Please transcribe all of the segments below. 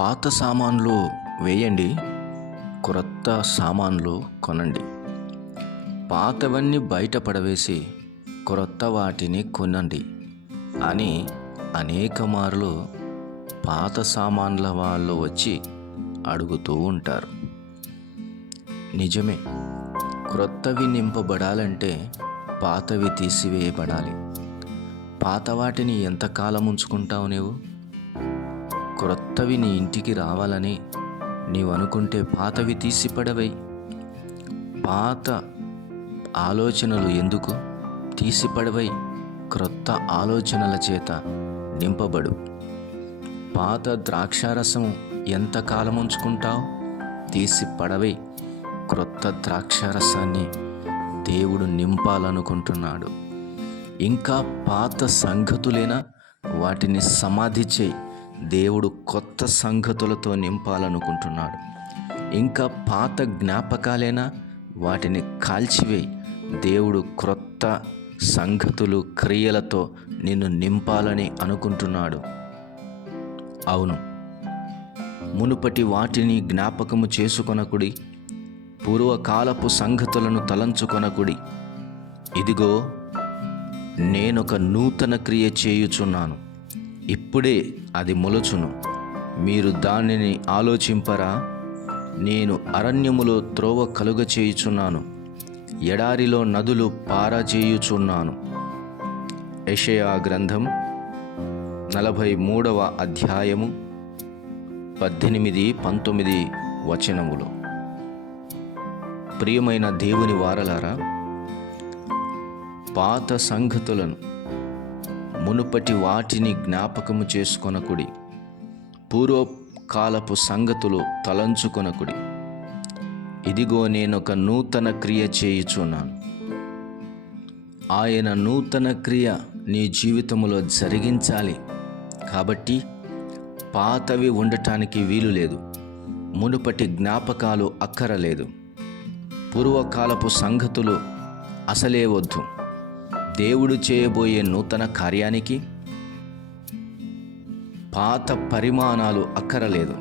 పాత సామాన్లు వేయండి, క్రొత్త సామాన్లు కొనండి. పాతవన్నీ బయట పడవేసి క్రొత్త వాటిని కొనండి అని అనేక మార్లు పాత సామాన్ల వాళ్ళు వచ్చి అడుగుతూ ఉంటారు. నిజమే, క్రొత్తవి నింపబడాలంటే పాతవి తీసివేయబడాలి. పాత వాటిని ఎంతకాలం ఉంచుకుంటావు నీవు? క్రొత్తవి నీ ఇంటికి రావాలని నీవు అనుకుంటే పాతవి తీసి పడవేయి. పాత ఆలోచనలు ఎందుకు? తీసి పడవేయి. క్రొత్త ఆలోచనల చేత నింపబడు. పాత ద్రాక్షారసం ఎంతకాలం ఉంచుకుంటావు? తీసి పడవేయి. క్రొత్త ద్రాక్షారసాన్ని దేవుడు నింపాలనుకుంటున్నాడు. ఇంకా పాత సంగతులేనా? వాటిని సమాధి చేయి. దేవుడు కొత్త సంగతులతో నింపాలనుకుంటున్నాడు. ఇంకా పాత జ్ఞాపకాలేనా? వాటిని కాల్చివేయి. దేవుడు క్రొత్త సంగతులు, క్రియలతో నిన్ను నింపాలని అనుకుంటున్నాడు. అవును, మునుపటి వాటిని జ్ఞాపకము చేసుకొనకుడి, పూర్వకాలపు సంగతులను తలంచుకొనకుడి. ఇదిగో, నేనొక నూతన క్రియ చేయుచున్నాను, ఇప్పుడే అది మొలచును, మీరు దానిని ఆలోచింపరా? నేను అరణ్యములో త్రోవ కలుగ చేయుచున్నాను, ఎడారిలో నదులు పారజేయుచున్నాను. యెషయా గ్రంథం 43వ అధ్యాయము 18-19 వచనములు. ప్రియమైన దేవుని వారలారా, పాత సంగతులను, మునుపటి వాటిని జ్ఞాపకము చేసుకొనకుడి, పూర్వకాలపు సంగతులు తలంచుకొనకుడి. ఇదిగో, నేనొక నూతన క్రియ చేయుచున్నాను. ఆయన నూతన క్రియ నీ జీవితంలో జరిగించాలి. కాబట్టి పాతవి ఉండటానికి వీలు లేదు. మునుపటి జ్ఞాపకాలు అక్కరలేదు. పూర్వకాలపు సంగతులు అసలే వద్దు. దేవుడు చేయబోయే నూతన కార్యానికి పాత పరిమాణాలు అక్కరలేదు.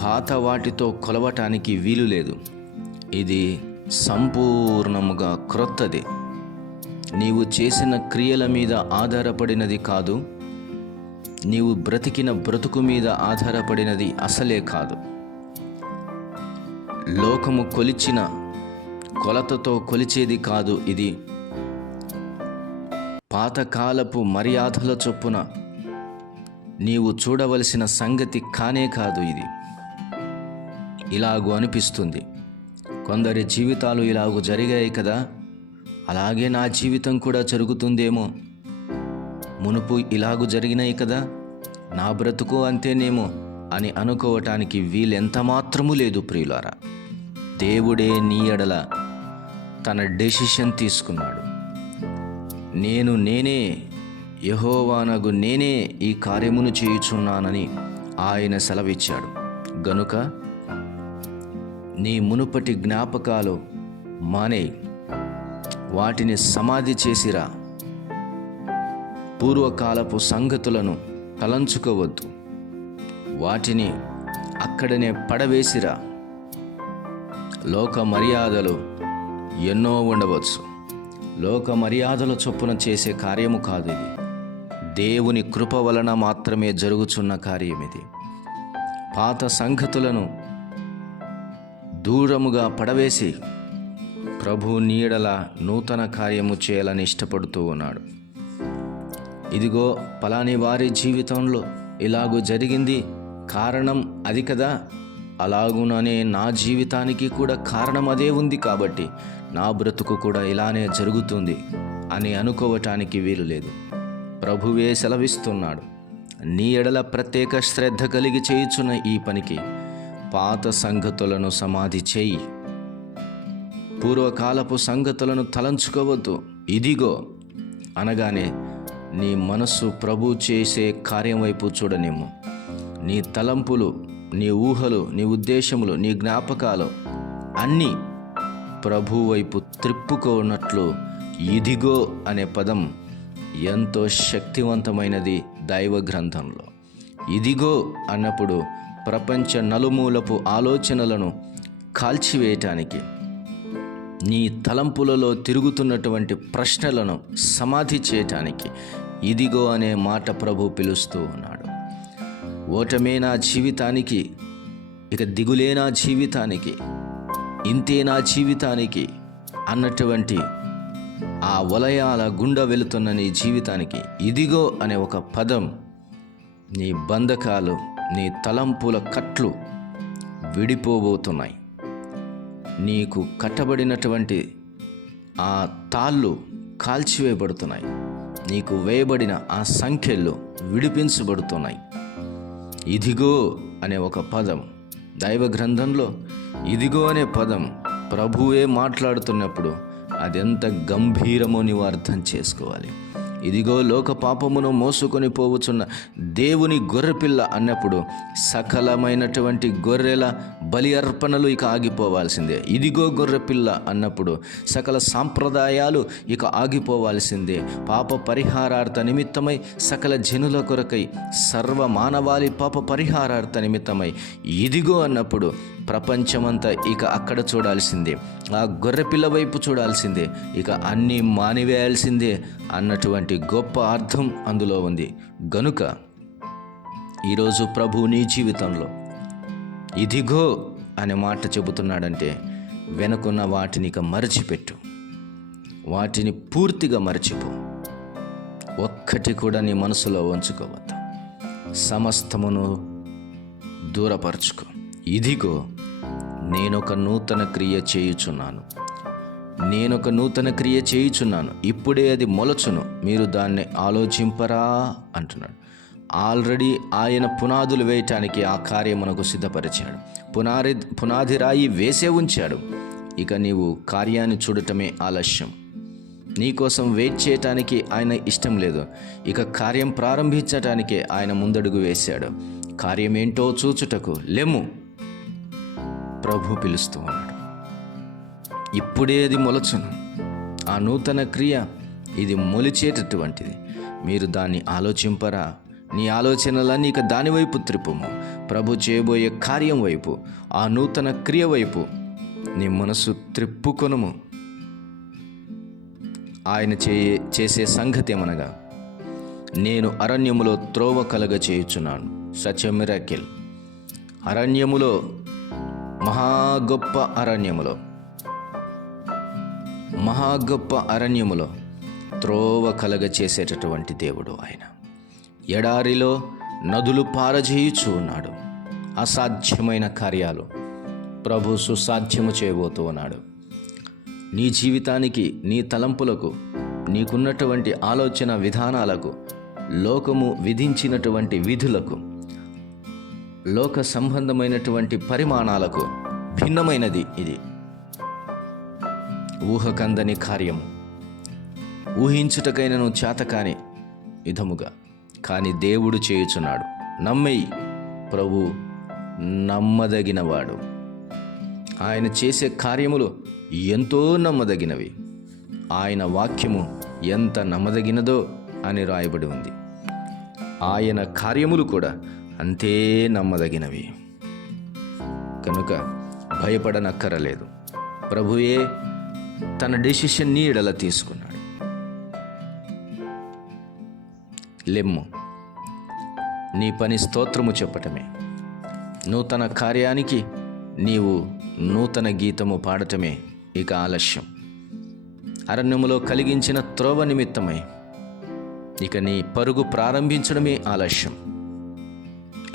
పాత వాటితో కొలవటానికి వీలు లేదు. ఇది సంపూర్ణముగా క్రొత్తది. నీవు చేసిన క్రియల మీద ఆధారపడినది కాదు. నీవు బ్రతికిన బ్రతుకు మీద ఆధారపడినది అసలే కాదు. లోకము కొలిచిన కొలతతో కొలిచేది కాదు. ఇది పాతకాలపు మర్యాదల చొప్పున నీవు చూడవలసిన సంగతి కానే కాదు. ఇది ఇలాగూ అనిపిస్తుంది. కొందరి జీవితాలు ఇలాగూ జరిగాయి కదా, అలాగే నా జీవితం కూడా జరుగుతుందేమో. మునుపు ఇలాగూ జరిగినాయి కదా, నా బ్రతుకు అంతేనేమో అని అనుకోవటానికి వీలెంత మాత్రము లేదు. ప్రియులారా, దేవుడే నీ ఎడల తన డెసిషన్ తీసుకున్నాడు. నేనే యెహోవానగు నేనే ఈ కార్యమును చేయుచున్నానని ఆయన సెలవిచ్చాడు. గనుక నీ మునుపటి జ్ఞాపకాలు మానేయి, వాటిని సమాధి చేసిరా. పూర్వకాలపు సంగతులను తలంచుకోవద్దు, వాటిని అక్కడనే పడవేసిరా. లోక మర్యాదలు ఎన్నో ఉండవచ్చు. లోక మర్యాదల చొప్పున చేసే కార్యము కాదు ఇది. దేవుని కృప వలన మాత్రమే జరుగుచున్న కార్యం ఇది. పాత సంగతులను దూరముగా పడవేసి ప్రభు నీడల నూతన కార్యము చేయాలని ఇష్టపడుతూ ఉన్నాడు. ఇదిగో, పలాని వారి జీవితంలో ఇలాగూ జరిగింది, కారణం అది కదా, అలాగుననే నా జీవితానికి కూడా కారణం అదే ఉంది, కాబట్టి నా బ్రతుకు కూడా ఇలానే జరుగుతుంది అని అనుకోవటానికి వీలు లేదు. ప్రభువే సెలవిస్తున్నాడు, నీ ఎడల ప్రత్యేక శ్రద్ధ కలిగి చేయుచున్న ఈ పనికి పాత సంగతులను సమాధి చేయి. పూర్వకాలపు సంగతులను తలంచుకోవద్దు. ఇదిగో అనగానే నీ మనస్సు ప్రభు చేసే కార్యం వైపు చూడనేమో. నీ తలంపులు, నీ ఊహలు, నీ ఉద్దేశములు, నీ జ్ఞాపకాలు అన్నీ ప్రభు వైపు త్రిప్పుకోనట్లు ఇదిగో అనే పదం ఎంతో శక్తివంతమైనది దైవ గ్రంథంలో. ఇదిగో అన్నప్పుడు ప్రపంచ నలుమూలపు ఆలోచనలను కాల్చివేయటానికి, నీ తలంపులలో తిరుగుతున్నటువంటి ప్రశ్నలను సమాధి చేయటానికి ఇదిగో అనే మాట ప్రభు పిలుస్తూ ఉన్నాడు. ఓటమే నా జీవితానికి, ఇక దిగులే నా జీవితానికి, ఇంతే నా జీవితానికి అన్నటువంటి ఆ వలయాల గుండా వెళుతున్న నీ జీవితానికి ఇదిగో అనే ఒక పదం నీ బంధకాలు, నీ తలంపుల కట్లు విడిపోబోతున్నాయి. నీకు కట్టబడినటువంటి ఆ తాళ్ళు కాల్చివేయబడుతున్నాయి. నీకు వేయబడిన ఆ సంఖ్యలు విడిపించబడుతున్నాయి. ఇదిగో అనే ఒక పదం దైవ గ్రంథంలో, ఇదిగో అనే పదం ప్రభువే మాట్లాడుతున్నప్పుడు అదెంత గంభీరమో నీవు అర్థం చేసుకోవాలి. ఇదిగో లోక పాపమును మోసుకొని పోవచ్చున్న దేవుని గొర్రెపిల్ల అన్నప్పుడు సకలమైనటువంటి గొర్రెల బలి అర్పణలు ఇక ఆగిపోవాల్సిందే. ఇదిగో గొర్రెపిల్ల అన్నప్పుడు సకల సాంప్రదాయాలు ఇక ఆగిపోవాల్సిందే. పాప పరిహారార్థ నిమిత్తమై, సకల జనుల కొరకై, సర్వ మానవాళి పాప పరిహారార్థ నిమిత్తమై ఇదిగో అన్నప్పుడు ప్రపంచమంతా ఇక అక్కడ చూడాల్సిందే, ఆ గొర్రెపిల్ల వైపు చూడాల్సిందే, ఇక అన్నీ మానివేయాల్సిందే అన్నటువంటి గొప్ప అర్థం అందులో ఉంది. గనుక ఈరోజు ప్రభు నీ జీవితంలో ఇదిగో అనే మాట చెబుతున్నాడంటే వెనుకున్న వాటిని ఇక మరచిపెట్టు, వాటిని పూర్తిగా మరచిపో. ఒక్కటి కూడా నీ మనసులో ఉంచుకోవద్దు, సమస్తమును దూరపరచుకో. ఇదిగో నేనొక నూతన క్రియ చేయుచున్నాను, నేనొక నూతన క్రియ చేయుచున్నాను, ఇప్పుడే అది మొలచును, మీరు దాన్ని ఆలోచింపరా అంటున్నాడు. ఆల్రెడీ ఆయన పునాదులు వేయటానికి ఆ కార్యం మనకు సిద్ధపరిచాడు. పునాది రాయి వేసే ఉంచాడు. ఇక నీవు కార్యాన్ని చూడటమే ఆలస్యం. నీకోసం వెయిట్ చేయటానికి ఆయన ఇష్టం లేదు. ఇక కార్యం ప్రారంభించటానికే ఆయన ముందడుగు వేశాడు. కార్యం ఏంటో చూచుటకు లెమ్ము, ప్రభు పిలుస్తూ ఉన్నాడు. ఇప్పుడే అది మొలచును, ఆ నూతన క్రియ ఇది మొలిచేటటువంటిది, మీరు దాన్ని ఆలోచింపరా? నీ ఆలోచనలన్నీ ఇక దాని వైపు త్రిప్పుము. ప్రభు చేయబోయే కార్యం వైపు, ఆ నూతన క్రియ వైపు నీ మనసు త్రిప్పుకొనుము. ఆయన చేసే సంగతి ఏమనగా, నేను అరణ్యములో త్రోవ కలగ చేయుచున్నాను. Such a miracle. అరణ్యములో, మహా గొప్ప అరణ్యములో త్రోవ కలగ చేసేటటువంటి దేవుడు ఆయన. ఎడారిలో నదులు పారజేయుచూ ఉన్నాడు. అసాధ్యమైన కార్యాలు ప్రభు సుసాధ్యము చేయబోతూ ఉన్నాడు. నీ జీవితానికి, నీ తలంపులకు, నీకున్నటువంటి ఆలోచన విధానాలకు, లోకము విధించినటువంటి విధులకు, లోక సంబంధమైనటువంటి పరిమాణాలకు భిన్నమైనది ఇది. ఊహకందని కార్యము, ఊహించుటకైనను చేతకాని విధముగా కానీ దేవుడు చేయుచున్నాడు. నమ్మేయి, ప్రభు నమ్మదగినవాడు. ఆయన చేసే కార్యములు ఎంతో నమ్మదగినవి. ఆయన వాక్యము ఎంత నమ్మదగినదో అని రాయబడి ఉంది. ఆయన కార్యములు కూడా అంతే నమ్మదగినవి. కనుక భయపడనక్కరలేదు. ప్రభువే తన డెసిషన్ నీ ఎడల తీసుకున్నాడు. లెమ్ము, నీ పని స్తోత్రము చెప్పటమే. నూతన కార్యానికి నీవు నూతన గీతము పాడటమే ఇక ఆలస్యం. అరణ్యములో కలిగించిన త్రోవ నిమిత్తమై ఇక నీ పరుగు ప్రారంభించడమే ఆలస్యం.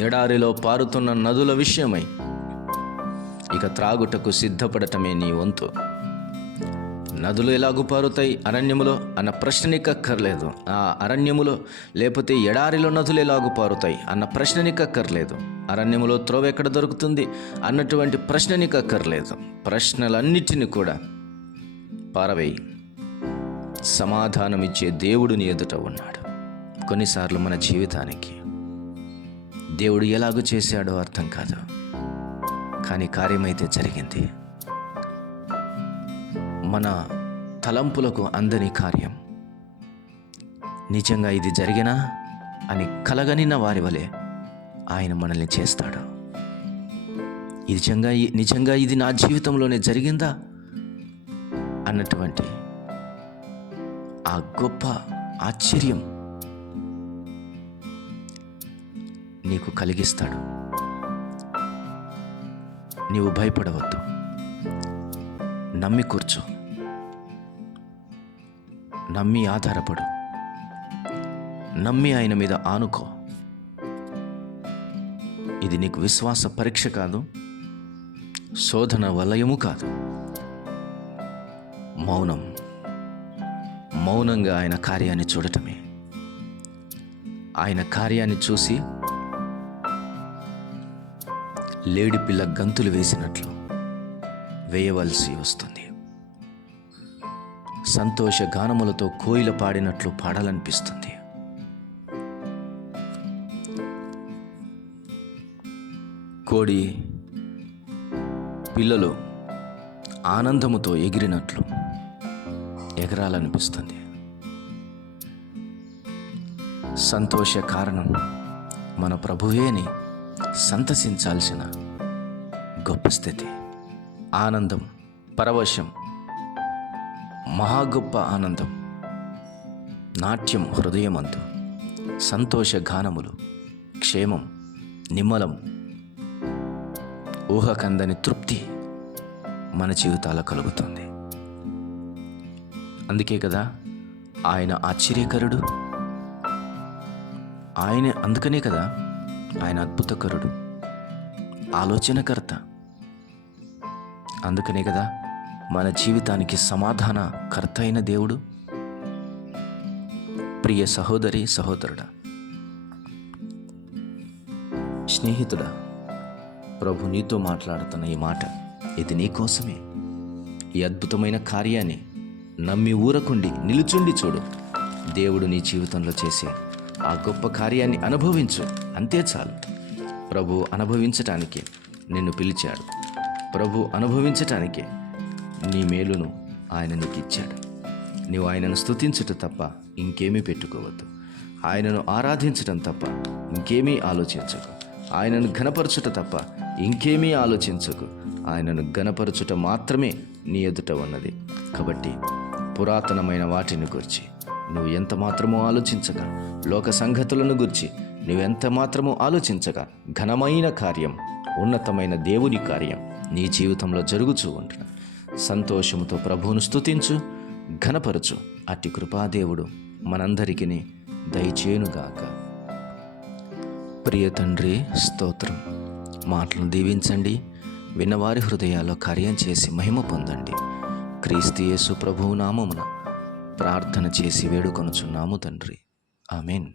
ఎడారిలో పారుతున్న నదుల విషయమై ఇక త్రాగుటకు సిద్ధపడటమే నీ వంతు. నదులు ఎలాగూ పారుతాయి అరణ్యములో అన్న ప్రశ్న నీకు అక్కర్లేదు. ఆ అరణ్యములో లేకపోతే ఎడారిలో నదులు ఎలాగూ పారుతాయి అన్న ప్రశ్న నీకు అక్కర్లేదు. అరణ్యములో త్రోవ ఎక్కడ దొరుకుతుంది అన్నటువంటి ప్రశ్న నీకు అక్కర్లేదు. ప్రశ్నలన్నిటిని కూడా పారవేయి. సమాధానమిచ్చే దేవుడు నీ ఎదుట ఉన్నాడు. కొన్నిసార్లు మన జీవితానికి దేవుడు ఎలాగూ చేశాడో అర్థం కాదు, కానీ కార్యమైతే జరిగింది. మన తలంపులకు అందని కార్యం. నిజంగా ఇది జరిగినా అని కలగనిన వారి వలె ఆయన మనల్ని చేస్తాడు. నిజంగా ఇది నా జీవితంలోనే జరిగిందా అన్నటువంటి ఆ గొప్ప ఆశ్చర్యం నీకు కలిగిస్తాడు. నీవు భయపడవద్దు, నమ్మి కూర్చో, నమ్మి ఆధారపడు, నమ్మి ఆయన మీద ఆనుకో. ఇది నీకు విశ్వాస పరీక్ష కాదు, శోధన వలయము కాదు. మౌనంగా ఆయన కార్యాన్ని చూడటమే. ఆయన కార్యాన్ని చూసి లేడి పిల్ల గంతులు వేసినట్లు వేయవలసి వస్తుంది. సంతోష గానములతో కోయిల పాడినట్లు పాడాలనిపిస్తుంది. కోడి పిల్లలు ఆనందముతో ఎగిరినట్లు ఎగరాలనిపిస్తుంది. సంతోష కారణం మన ప్రభువేని సంతసించాల్సిన గొప్ప స్థితి. ఆనందం, పరవశం, మహా గొప్ప ఆనందం, నాట్యం హృదయమందు, సంతోష గానములు, క్షేమం, నిమ్మలం, ఊహకందని తృప్తి మన జీవితాల్లో కలుగుతుంది. అందుకే కదా ఆయన ఆశ్చర్యకరుడు, అందుకనే కదా ఆయన అద్భుతకరుడు, ఆలోచనకర్త. అందుకనే కదా మన జీవితానికి సమాధానకర్త అయిన దేవుడు. ప్రియ సహోదరి, సహోదరుడా, స్నేహితుడా, ప్రభు నీతో మాట్లాడుతున్న ఈ మాట ఇది నీ కోసమే. ఈ అద్భుతమైన కార్యాన్ని నమ్మి ఊరకుండి నిలుచుండి చూడు. దేవుడు నీ జీవితంలో చేసే ఆ గొప్ప కార్యాన్ని అనుభవించు, అంతే చాలు. ప్రభు అనుభవించటానికి నిన్ను పిలిచాడు. ప్రభు అనుభవించటానికి నీ మేలును ఆయన నీకు ఇచ్చాడు. నీవు ఆయనను స్తుతించుట తప్ప ఇంకేమీ పెట్టుకోవద్దు. ఆయనను ఆరాధించటం తప్ప ఇంకేమీ ఆలోచించకు. ఆయనను ఘనపరచుట తప్ప ఇంకేమీ ఆలోచించకు. ఆయనను ఘనపరచుట మాత్రమే నీ ఎదుట ఉన్నది. కాబట్టి పురాతనమైన వాటిని గురించి నువ్వు ఎంత మాత్రమో ఆలోచించక, లోక సంగతులను గురించి నువ్వెంత మాత్రమో ఆలోచించక, ఘనమైన కార్యం, ఉన్నతమైన దేవుని కార్యం నీ జీవితంలో జరుగుతూ ఉంటున్న సంతోషముతో ప్రభువును స్తుతించు, ఘనపరచు. అట్టి కృపాదేవుడు మనందరికీ దయచేయునుగాక. ప్రియ తండ్రి, స్తోత్రం. మాటలను దీవించండి, విన్నవారి హృదయాల్లో కార్యం చేసి మహిమ పొందండి. క్రీస్తు యేసు ప్రభువు నామమున ప్రార్థన చేసి వేడుకొనుచున్నాము తండ్రి. ఆమేన్.